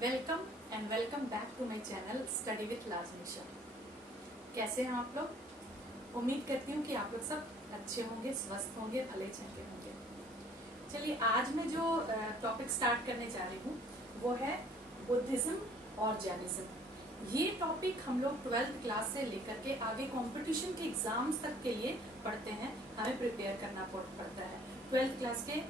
Welcome and welcome back to my channel study with Lajmisha. कैसे हैं आप लोग? उम्मीद करती हूँ कि आप लोग सब अच्छे होंगे, स्वस्थ होंगे, भले चंगे होंगे। चलिए, आज मैं जो टॉपिक स्टार्ट करने जा रही हूँ वो है बुद्धिज्म और जैनिज्म। ये टॉपिक हम लोग 12th क्लास से लेकर के आगे कंपटीशन के एग्जाम्स तक के लिए पढ़ते हैं, हमें प्रिपेयर करना पड़ता है। 12th क्लास के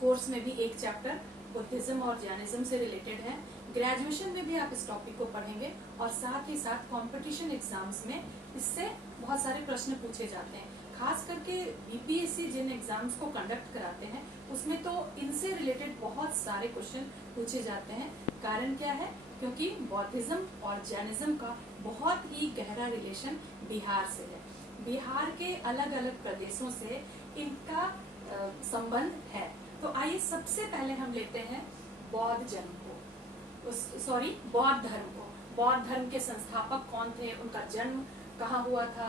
कोर्स में भी एक चैप्टर बुद्धिज्म और जैनिज्म से रिलेटेड है। ग्रेजुएशन में भी आप इस टॉपिक को पढ़ेंगे और साथ ही साथ कंपटीशन एग्जाम्स में इससे बहुत सारे प्रश्न पूछे जाते हैं। खास करके बीपीएससी जिन एग्जाम्स को कंडक्ट कराते हैं उसमें तो इनसे रिलेटेड बहुत सारे क्वेश्चन पूछे जाते हैं। कारण क्या है? क्योंकि बौद्धिज्म और जैनिज्म का बहुत ही गहरा रिलेशन बिहार से है। बिहार के अलग अलग प्रदेशों से इनका संबंध है। तो आइए सबसे पहले हम लेते हैं बौद्ध धर्म को। बौद्ध धर्म के संस्थापक कौन थे, उनका जन्म कहाँ हुआ था,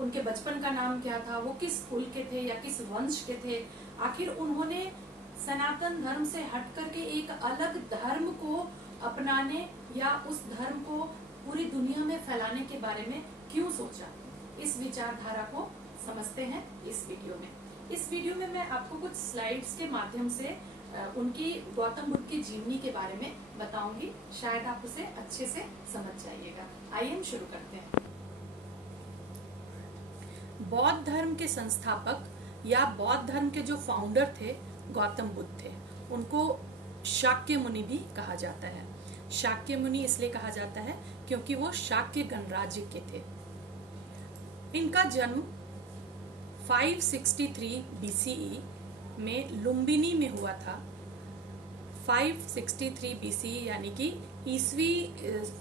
उनके बचपन का नाम क्या था, वो किस कुल के थे या किस वंश के थे, आखिर उन्होंने सनातन धर्म से हट करके एक अलग धर्म को अपनाने या उस धर्म को पूरी दुनिया में फैलाने के बारे में क्यों सोचा। इस विचारधारा को समझते हैं इस वीडियो में। इस वीडियो में मैं आपको कुछ स्लाइड्स के माध्यम से उनकी गौतम बुद्ध की जीवनी के बारे में बताऊंगी। शायद आप उसे अच्छे से समझ जाइएगा। आइए हम शुरू करते हैं। बौद्ध धर्म के संस्थापक या बौद्ध धर्म के जो फाउंडर थे गौतम बुद्ध थे। उनको शाक्य मुनि भी कहा जाता है। शाक्य मुनि इसलिए कहा जाता है क्योंकि वो शाक्य गणराज्य के थे। इनका जन्म 563 BCE में लुम्बिनी में हुआ था। 563 BCE यानी कि ईसवी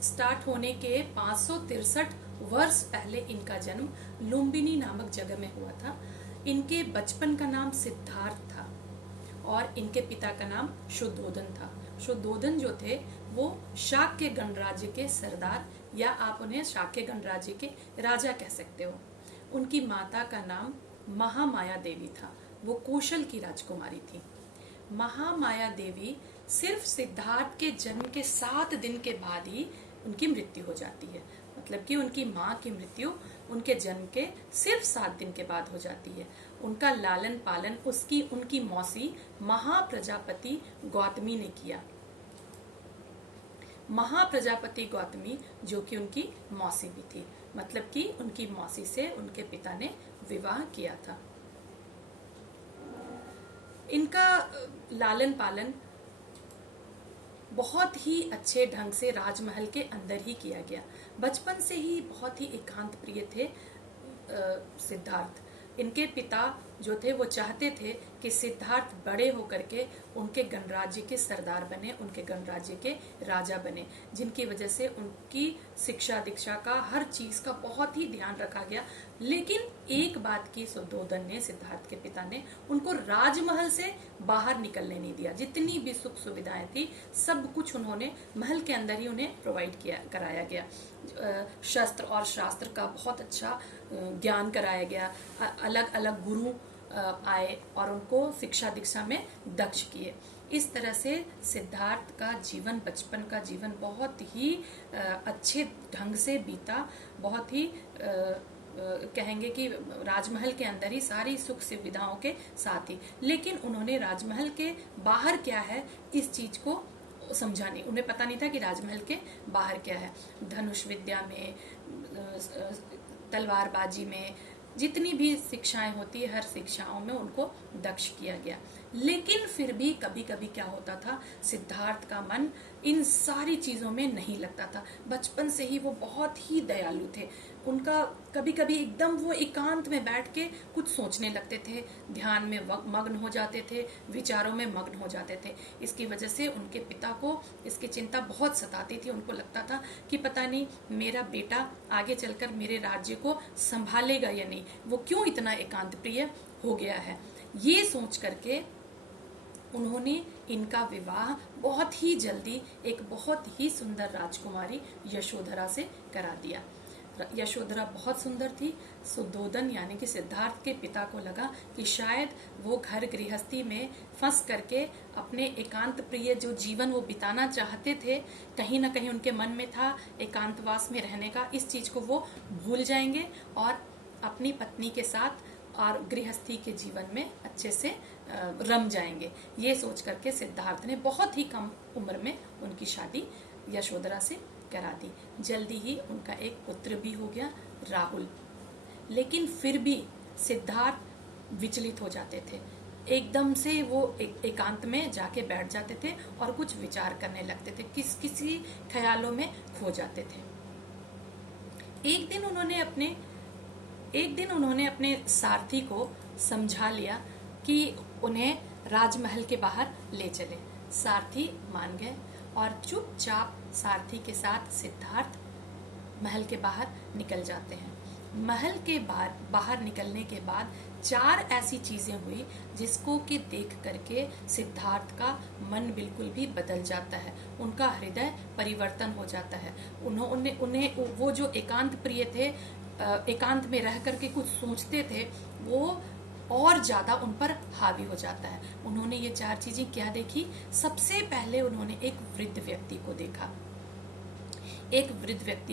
स्टार्ट होने के 563 वर्ष पहले इनका जन्म लुम्बिनी नामक जगह में हुआ था। इनके बचपन का नाम सिद्धार्थ था और इनके पिता का नाम शुद्धोधन था। शुद्धोधन जो थे वो शाक्य गणराज्य के सरदार या आप उन्हें शाक्य गणराज्य के राजा कह सकते हो। उनकी माता का नाम महामाया देवी था। वो कौशल की राजकुमारी थी। महामाया देवी सिर्फ सिद्धार्थ के जन्म के 7 दिन के बाद ही उनकी मृत्यु हो जाती है। मतलब कि उनकी माँ की मृत्यु उनके जन्म के सिर्फ 7 दिन के बाद हो जाती है। उनका लालन पालन उनकी मौसी महाप्रजापति गौतमी ने किया। महाप्रजापति गौतमी जो कि उनकी मौसी भी थी, मतलब कि उनकी मौसी से उनके पिता ने विवाह किया था। इनका लालन पालन बहुत ही अच्छे ढंग से राजमहल के अंदर ही किया गया। बचपन से ही बहुत ही एकांत प्रिय थे सिद्धार्थ। इनके पिता जो थे वो चाहते थे कि सिद्धार्थ बड़े होकर के उनके गणराज्य के सरदार बने, उनके गणराज्य के राजा बने, जिनकी वजह से उनकी शिक्षा दीक्षा का हर चीज का बहुत ही ध्यान रखा गया। लेकिन एक बात की शुद्धोधन ने, सिद्धार्थ के पिता ने, उनको राजमहल से बाहर निकलने नहीं दिया। जितनी भी सुख सुविधाएं थी सब कुछ उन्होंने महल के अंदर ही उन्हें प्रोवाइड कराया गया। शस्त्र और शास्त्र का बहुत अच्छा ज्ञान कराया गया। अलग अलग गुरु आए और उनको शिक्षा दीक्षा में दक्ष किए। इस तरह से सिद्धार्थ का जीवन, बचपन का जीवन बहुत ही अच्छे ढंग से बीता। बहुत ही कहेंगे कि राजमहल के अंदर ही सारी सुख सुविधाओं के साथ ही। लेकिन उन्होंने राजमहल के बाहर क्या है इस चीज को समझा नहीं। उन्हें पता नहीं था कि राजमहल के बाहर क्या है। धनुष विद्या में, तलवारबाजी में, जितनी भी शिक्षाएं होती है हर शिक्षाओं में उनको दक्ष किया गया। लेकिन फिर भी कभी कभी क्या होता था, सिद्धार्थ का मन इन सारी चीजों में नहीं लगता था। बचपन से ही वो बहुत ही दयालु थे। उनका कभी कभी एकदम वो एकांत में बैठ के कुछ सोचने लगते थे, ध्यान में मग्न हो जाते थे, विचारों में मग्न हो जाते थे। इसकी वजह से उनके पिता को इसकी चिंता बहुत सताती थी। उनको लगता था कि पता नहीं मेरा बेटा आगे चलकर मेरे राज्य को संभालेगा या नहीं, वो क्यों इतना एकांत प्रिय हो गया है। ये सोच करके उन्होंने इनका विवाह बहुत ही जल्दी एक बहुत ही सुंदर राजकुमारी यशोधरा से करा दिया। यशोधरा बहुत सुंदर थी। सुद्धोधन यानी कि सिद्धार्थ के पिता को लगा कि शायद वो घर गृहस्थी में फंस करके अपने एकांत प्रिय जो जीवन वो बिताना चाहते थे, कहीं ना कहीं उनके मन में था एकांतवास में रहने का, इस चीज को वो भूल जाएंगे और अपनी पत्नी के साथ और गृहस्थी के जीवन में अच्छे से रम जाएंगे। ये सोच करके सिद्धार्थ ने बहुत ही कम उम्र में उनकी शादी यशोधरा से करा दी। जल्दी ही उनका एक पुत्र भी हो गया, राहुल। लेकिन फिर भी सिद्धार्थ विचलित हो जाते थे। एकदम से वो एकांत में जाके बैठ जाते थे और कुछ विचार करने लगते थे, किसी ख्यालों में खो जाते थे। एक दिन उन्होंने अपने सारथी को समझा लिया कि उन्हें राजमहल के बाहर ले चले। सारथी मान गए और चुपचाप सारथी के साथ सिद्धार्थ महल के बाहर निकल जाते हैं। महल के बाहर निकलने के बाद 4 ऐसी चीजें हुई जिसको कि देख करके सिद्धार्थ का मन बिल्कुल भी बदल जाता है, उनका हृदय परिवर्तन हो जाता है। उन्हें वो जो एकांत प्रिय थे, एकांत में रह करके कुछ सोचते थे, वो और ज्यादा उन पर हावी हो जाता है। उन्होंने ये 4 चीजें क्या देखी? सबसे पहले उन्होंने एक वृद्ध व्यक्ति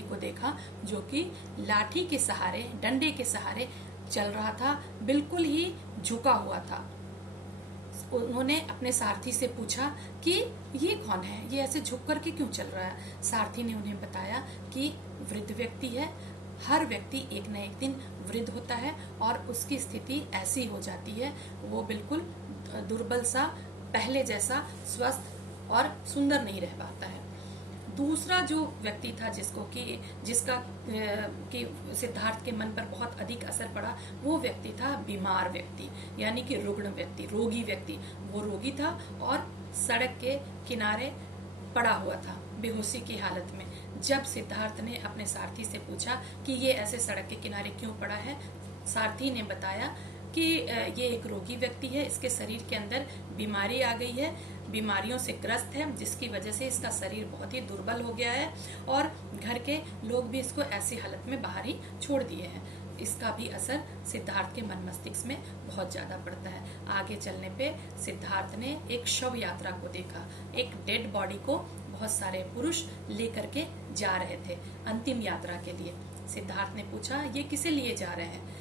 को देखा जो कि लाठी के सहारे, डंडे के सहारे चल रहा था, बिल्कुल ही झुका हुआ था। उन्होंने अपने सारथी से पूछा कि ये कौन है, ये ऐसे झुक करके क्यों चल रहा है? सारथी ने उन्हें बताया कि वृद्ध व्यक्ति है। हर व्यक्ति एक न एक दिन वृद्ध होता है और उसकी स्थिति ऐसी हो जाती है, वो बिल्कुल दुर्बल सा, पहले जैसा स्वस्थ और सुंदर नहीं रह पाता है। दूसरा जो व्यक्ति था जिसका सिद्धार्थ के मन पर बहुत अधिक असर पड़ा, वो व्यक्ति था बीमार व्यक्ति, यानी कि रुग्ण व्यक्ति, रोगी व्यक्ति। वो रोगी था और सड़क के किनारे पड़ा हुआ था बेहोशी की हालत में। जब सिद्धार्थ ने अपने सारथी से पूछा कि ये ऐसे सड़क के किनारे क्यों पड़ा है, सारथी ने बताया कि ये एक रोगी व्यक्ति है, इसके शरीर के अंदर बीमारी आ गई है, बीमारियों से ग्रस्त है, जिसकी वजह से इसका शरीर बहुत ही दुर्बल हो गया है और घर के लोग भी इसको ऐसी हालत में बाहर ही छोड़ दिए हैं। इसका भी असर सिद्धार्थ के मन मस्तिष्क में बहुत ज्यादा पड़ता है। आगे चलने पे सिद्धार्थ ने एक शव यात्रा को देखा। एक डेड बॉडी को बहुत सारे पुरुष लेकर के जा रहे थे अंतिम यात्रा के लिए। सिद्धार्थ ने पूछा, ये किसे लिए जा रहे हैं?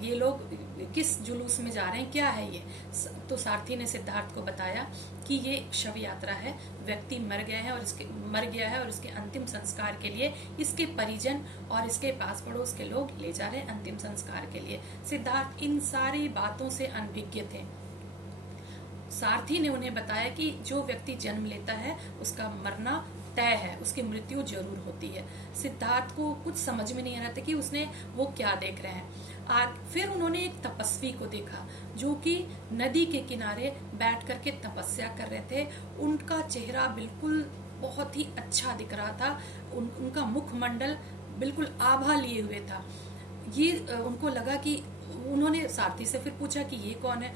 ये लोग किस जुलूस में जा रहे हैं, क्या है ये? तो सारथी ने सिद्धार्थ को बताया कि ये शव यात्रा है, व्यक्ति मर गया है और इसके अंतिम संस्कार के लिए इसके परिजन और इसके पास पड़ोस के लोग ले जा रहे हैं अंतिम संस्कार के लिए। सिद्धार्थ इन सारी बातों से अनभिज्ञ थे। सारथी ने उन्हें बताया कि जो व्यक्ति जन्म लेता है उसका मरना तय है, उसकी मृत्यु जरूर होती है। सिद्धार्थ को कुछ समझ में नहीं आ रहा था कि वो क्या देख रहे हैं। फिर उन्होंने एक तपस्वी को देखा जो कि नदी के किनारे बैठ करके तपस्या कर रहे थे। उनका चेहरा बिल्कुल बहुत ही अच्छा दिख रहा था, उनका मुखमंडल बिल्कुल आभा लिए हुए था। ये उनको लगा कि उन्होंने सारथी से फिर पूछा कि ये कौन है।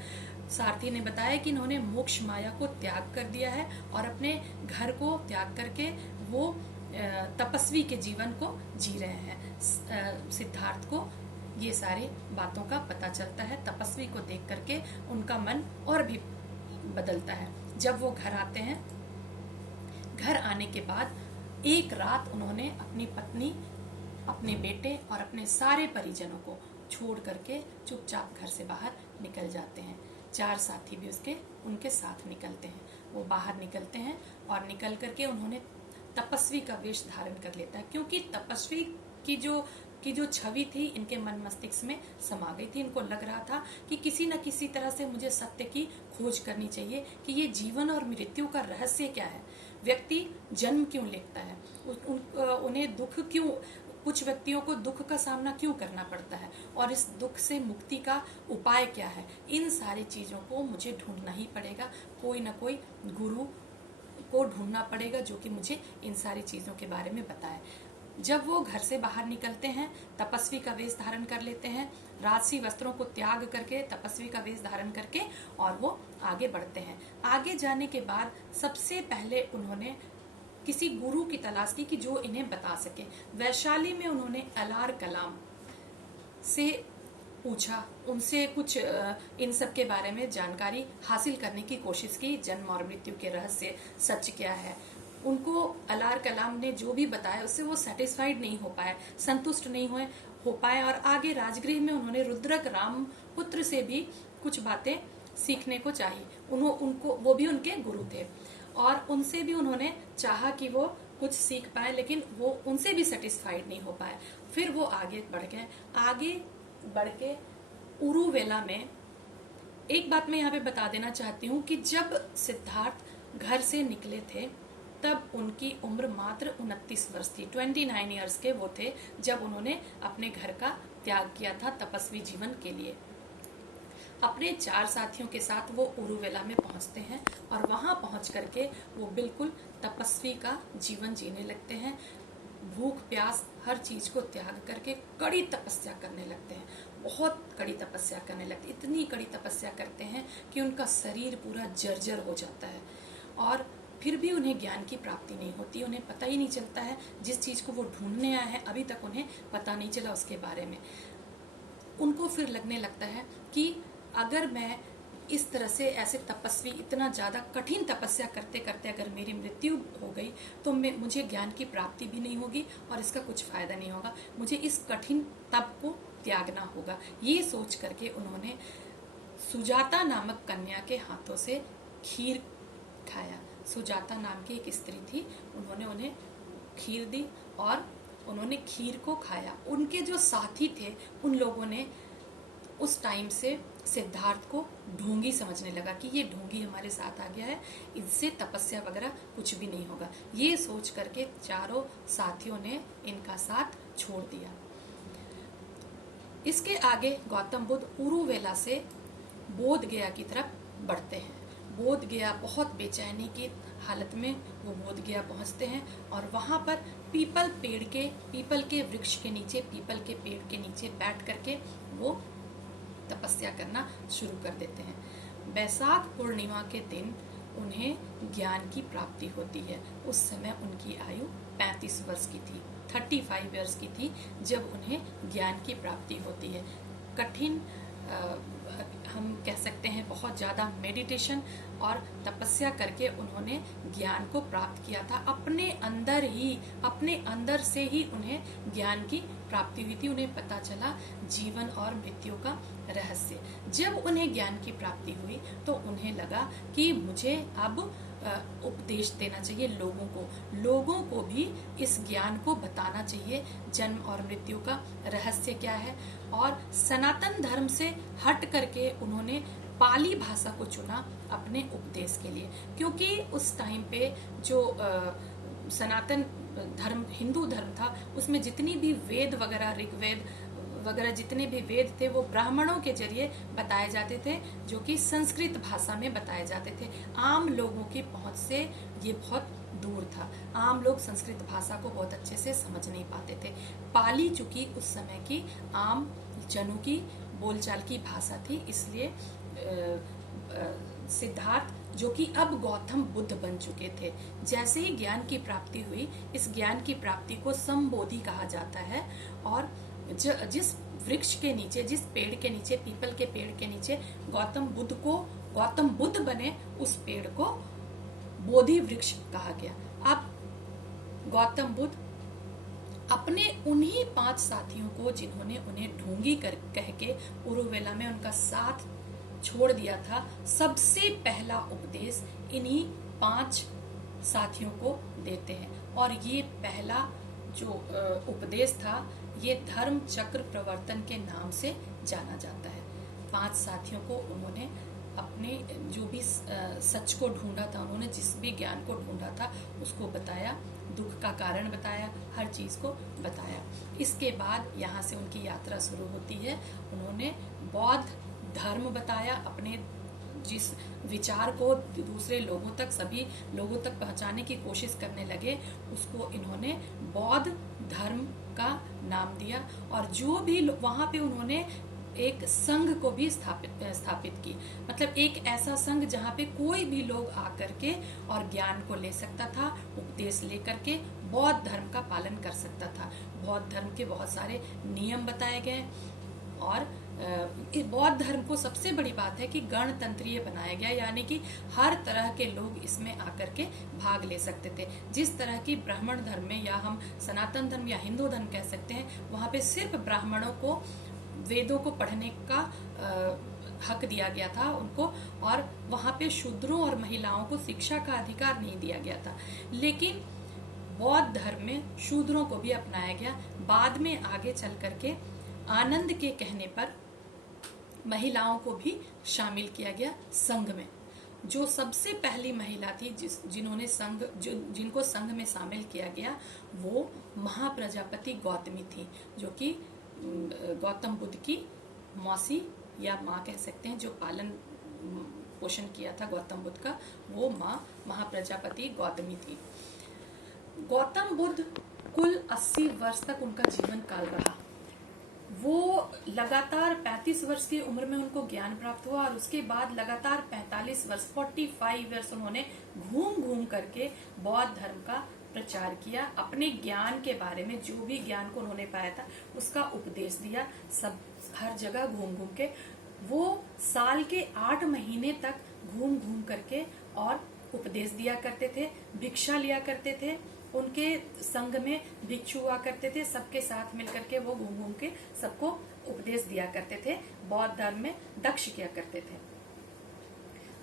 सारथी ने बताया कि इन्होंने मोक्ष माया को त्याग कर दिया है और अपने घर को त्याग करके वो तपस्वी के जीवन को जी रहे हैं। सिद्धार्थ को ये सारी बातों का पता चलता है। तपस्वी को देख करके उनका मन और भी बदलता है। जब वो घर आते हैं, घर आने के बाद एक रात उन्होंने अपनी पत्नी, अपने बेटे और अपने सारे परिजनों को छोड़ करके चुपचाप घर से बाहर निकल जाते हैं। 4 साथी भी उनके साथ निकलते हैं। वो बाहर निकलते हैं और निकल करके उन्होंने तपस्वी का वेश धारण कर लेता है, क्योंकि तपस्वी की जो छवि थी इनके मन मस्तिष्क में समा गई थी। इनको लग रहा था कि किसी न किसी तरह से मुझे सत्य की खोज करनी चाहिए कि ये जीवन और मृत्यु का रहस्य क्या है, व्यक्ति जन्म क्यों लेता है, उन्हें दुख क्यों, कुछ व्यक्तियों को दुख का सामना क्यों करना पड़ता है और इस दुख से मुक्ति का उपाय क्या है। इन सारी चीजों को मुझे ढूंढना ही पड़ेगा, कोई ना कोई गुरु को ढूंढना पड़ेगा जो कि मुझे इन सारी चीजों के बारे में बताए। जब वो घर से बाहर निकलते हैं, तपस्वी का वेश धारण कर लेते हैं, राजसी वस्त्रों को त्याग करके तपस्वी का वेश धारण करके और वो आगे बढ़ते हैं। आगे जाने के बाद सबसे पहले उन्होंने किसी गुरु की तलाश की कि जो इन्हें बता सके। वैशाली में उन्होंने अलार कलाम से पूछा, उनसे कुछ इन सब के बारे में जानकारी हासिल करने की कोशिश की। जन्म और मृत्यु के रहस्य, सच क्या है। उनको अलार कलाम ने जो भी बताया उससे वो सेटिस्फाइड नहीं हो पाए, संतुष्ट नहीं हो पाए, और आगे राजगृह में उन्होंने रुद्रक रामपुत्र से भी कुछ बातें सीखने को चाहिए। उनको वो भी उनके गुरु थे और उनसे भी उन्होंने चाहा कि वो कुछ सीख पाए, लेकिन वो उनसे भी सेटिस्फाइड नहीं हो पाए। फिर वो आगे बढ़ के उरुवेला में, एक बात मैं यहाँ पे बता देना चाहती हूँ कि जब सिद्धार्थ घर से निकले थे तब उनकी उम्र मात्र 29 वर्ष थी। 29 ईयर्स के वो थे जब उन्होंने अपने घर का त्याग किया था तपस्वी जीवन के लिए। अपने 4 साथियों के साथ वो उरुवेला में पहुंचते हैं और वहां पहुंच करके वो बिल्कुल तपस्वी का जीवन जीने लगते हैं। भूख प्यास हर चीज को त्याग करके कड़ी तपस्या करने लगते हैं, बहुत कड़ी तपस्या करने लगते हैं। इतनी कड़ी तपस्या करते हैं कि उनका शरीर पूरा जर्जर हो जाता है और फिर भी उन्हें ज्ञान की प्राप्ति नहीं होती। उन्हें पता ही नहीं चलता है, जिस चीज को वो ढूंढने आए हैं अभी तक उन्हें पता नहीं चला उसके बारे में। उनको फिर लगने लगता है कि अगर मैं इस तरह से ऐसे तपस्वी इतना ज्यादा कठिन तपस्या करते करते अगर मेरी मृत्यु हो गई तो मुझे ज्ञान की प्राप्ति भी नहीं होगी और इसका कुछ फायदा नहीं होगा। मुझे इस कठिन तप को त्यागना होगा। ये सोच करके उन्होंने सुजाता नामक कन्या के हाथों से खीर खाया। सुजाता नाम की एक स्त्री थी, उन्होंने उन्हें खीर दी और उन्होंने खीर को खाया। उनके जो साथी थे उन लोगों ने उस टाइम से सिद्धार्थ को ढोंगी समझने लगा कि ये ढोंगी हमारे साथ आ गया है, इससे तपस्या वगैरह कुछ भी नहीं होगा। ये सोच करके चारों साथियों ने इनका साथ छोड़ दिया। इसके आगे गौतम बुद्ध उरुवेला से बोध गया की तरफ बढ़ते हैं। बोध गया, बहुत बेचैनी की हालत में वो बोध गया पहुंचते हैं और वहां पर पीपल के वृक्ष के नीचे, पीपल के पेड़ के नीचे बैठ करके वो तपस्या करना शुरू कर देते हैं। बैसाख पूर्णिमा के दिन उन्हें ज्ञान की प्राप्ति होती है। उस समय उनकी आयु 35 वर्ष की थी, 35 इयर्स की थी जब उन्हें ज्ञान की प्राप्ति होती है। कठिन हम कह सकते हैं बहुत ज्यादा मेडिटेशन और तपस्या करके उन्होंने ज्ञान को प्राप्त किया था। अपने अंदर से ही उन्हें ज्ञान की प्राप्ति हुई थी। उन्हें पता चला जीवन और मृत्यु का रहस्य। जब उन्हें ज्ञान की प्राप्ति हुई तो उन्हें लगा कि मुझे अब उपदेश देना चाहिए लोगों को भी इस ज्ञान को बताना चाहिए, जन्म और मृत्यु का रहस्य क्या है। और सनातन धर्म से हट करके उन्होंने पाली भाषा को चुना अपने उपदेश के लिए, क्योंकि उस टाइम पे जो सनातन धर्म, हिंदू धर्म था, उसमें जितनी भी वेद वगैरह, ऋग्वेद वगैरह जितने भी वेद थे वो ब्राह्मणों के जरिए बताए जाते थे, जो कि संस्कृत भाषा में बताए जाते थे। आम लोगों की पहुंच से ये बहुत दूर था। आम लोग संस्कृत भाषा को बहुत अच्छे से समझ नहीं पाते थे। पाली चूंकि उस समय की आम जनों की बोलचाल की भाषा थी, इसलिए सिद्धार्थ, जो कि अब गौतम बुद्ध बन चुके थे, जैसे ही ज्ञान की प्राप्ति हुई, इस ज्ञान की प्राप्ति को संबोधि कहा जाता है। और जिस वृक्ष के नीचे, जिस पेड़ के नीचे, पीपल के पेड़ के नीचे गौतम बुद्ध बने, उस पेड़ को बोधि वृक्ष कहा गया। अब गौतम बुद्ध अपने उन्हीं 5 साथियों को, जिन्होंने उन्हें ढोंगी कह के उरुवेला में उनका साथ छोड़ दिया था, सबसे पहला उपदेश इन्हीं 5 साथियों को देते हैं। और ये पहला जो उपदेश था, ये धर्म चक्र प्रवर्तन के नाम से जाना जाता है। 5 साथियों को उन्होंने अपने जो भी सच को ढूंढा था, उन्होंने जिस भी ज्ञान को ढूंढा था उसको बताया, दुख का कारण बताया, हर चीज को बताया। इसके बाद यहाँ से उनकी यात्रा शुरू होती है। उन्होंने बौद्ध धर्म बताया, अपने जिस विचार को दूसरे लोगों तक, सभी लोगों तक पहुंचाने की कोशिश करने लगे, उसको इन्होंने बौद्ध धर्म का नाम दिया। और जो भी वहां पे उन्होंने एक संघ को भी स्थापित की। मतलब एक ऐसा संघ जहाँ पे कोई भी लोग आकर के और ज्ञान को ले सकता था, उपदेश लेकर के बौद्ध धर्म का पालन कर सकता था। बौद्ध धर्म के बहुत सारे नियम बताए गए और बौद्ध धर्म को सबसे बड़ी बात है कि गणतंत्रीय बनाया गया, यानी कि हर तरह के लोग इसमें आकर के भाग ले सकते थे। जिस तरह की ब्राह्मण धर्म में, या हम सनातन धर्म या हिंदू धर्म कह सकते हैं, वहाँ पे सिर्फ ब्राह्मणों को वेदों को पढ़ने का हक दिया गया था उनको, और वहाँ पे शूद्रों और महिलाओं को शिक्षा का अधिकार नहीं दिया गया था। लेकिन बौद्ध धर्म में शूद्रों को भी अपनाया गया। बाद में आगे चल करके आनंद के कहने पर महिलाओं को भी शामिल किया गया संघ में। जो सबसे पहली महिला थी जिनको संघ में शामिल किया गया, वो महाप्रजापति गौतमी थी, जो कि गौतम बुद्ध की मौसी या माँ कह सकते हैं। जो पालन पोषण किया था गौतम बुद्ध का, वो माँ महाप्रजापति गौतमी थी। गौतम बुद्ध कुल 80 वर्ष तक उनका जीवन काल रहा। वो लगातार 35 वर्ष की उम्र में उनको ज्ञान प्राप्त हुआ, और उसके बाद लगातार 45 वर्ष 45 वर्ष उन्होंने घूम घूम करके बौद्ध धर्म का प्रचार किया। अपने ज्ञान के बारे में, जो भी ज्ञान को उन्होंने पाया था, उसका उपदेश दिया। सब हर जगह घूम घूम के वो साल के 8 महीने तक घूम घूम करके और उपदेश दिया करते थे, भिक्षा लिया करते थे। उनके संघ में भिक्षु हुआ करते थे, सबके साथ मिलकर के वो घूम घूम के सबको उपदेश दिया करते थे, बौद्ध धर्म में दक्ष किया करते थे।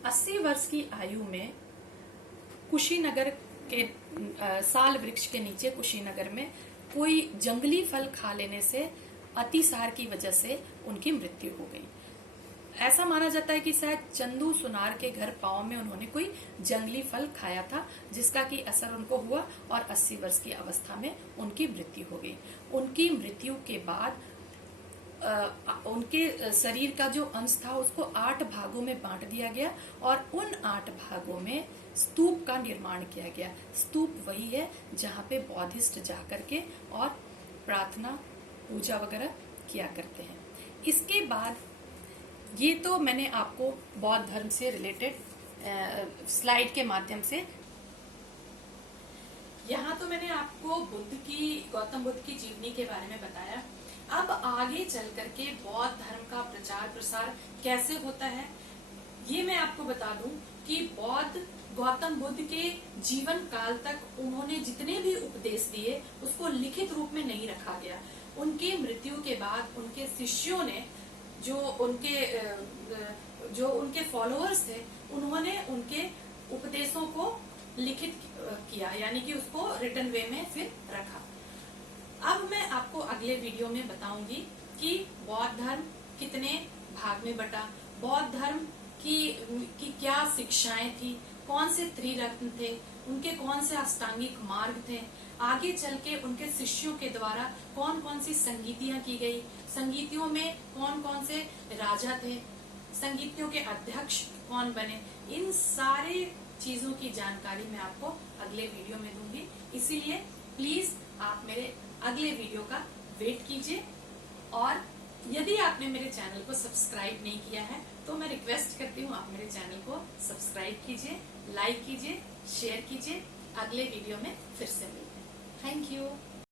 80 वर्ष की आयु में कुशीनगर के साल वृक्ष के नीचे कुशीनगर में कोई जंगली फल खा लेने से, अतिसार की वजह से उनकी मृत्यु हो गई। ऐसा माना जाता है कि शायद चंदू सुनार के घर पांव में उन्होंने कोई जंगली फल खाया था, जिसका की असर उनको हुआ, और 80 वर्ष की अवस्था में उनकी मृत्यु हो गई। उनकी मृत्यु के बाद उनके शरीर का जो अंश था उसको 8 भागों में बांट दिया गया, और उन 8 भागों में स्तूप का निर्माण किया गया। स्तूप वही है जहाँ पे बौद्धिस्ट जाकर के और प्रार्थना पूजा वगैरह किया करते हैं। इसके बाद ये तो मैंने आपको बौद्ध धर्म से रिलेटेड स्लाइड के माध्यम से, यहाँ तो मैंने आपको गौतम बुद्ध की जीवनी के बारे में बताया। अब आगे चल करके बौद्ध धर्म का प्रचार प्रसार कैसे होता है, ये मैं आपको बता दूं कि गौतम बुद्ध के जीवन काल तक उन्होंने जितने भी उपदेश दिए उसको लिखित रूप में नहीं रखा गया। उनकी मृत्यु के बाद उनके शिष्यों ने, जो उनके फॉलोअर्स थे, उन्होंने उनके उपदेशों को लिखित किया, यानी कि उसको रिटन वे में फिर रखा। अब मैं आपको अगले वीडियो में बताऊंगी कि बौद्ध धर्म कितने भाग में बटा, बौद्ध धर्म की क्या शिक्षाएं थी, कौन से त्रिरत्न थे, उनके कौन से अष्टांगिक मार्ग थे, आगे चल के उनके शिष्यों के द्वारा कौन कौन सी संगीतियां की गई, संगीतियों में कौन कौन से राजा थे, संगीतियों के अध्यक्ष कौन बने, इन सारे चीजों की जानकारी मैं आपको अगले वीडियो में दूंगी। इसीलिए प्लीज आप मेरे अगले वीडियो का वेट कीजिए, और यदि आपने मेरे चैनल को सब्सक्राइब नहीं किया है तो मैं रिक्वेस्ट करती हूँ आप मेरे चैनल को सब्सक्राइब कीजिए, लाइक कीजिए, शेयर कीजिए। अगले वीडियो में फिर से मिलते हैं। Thank you.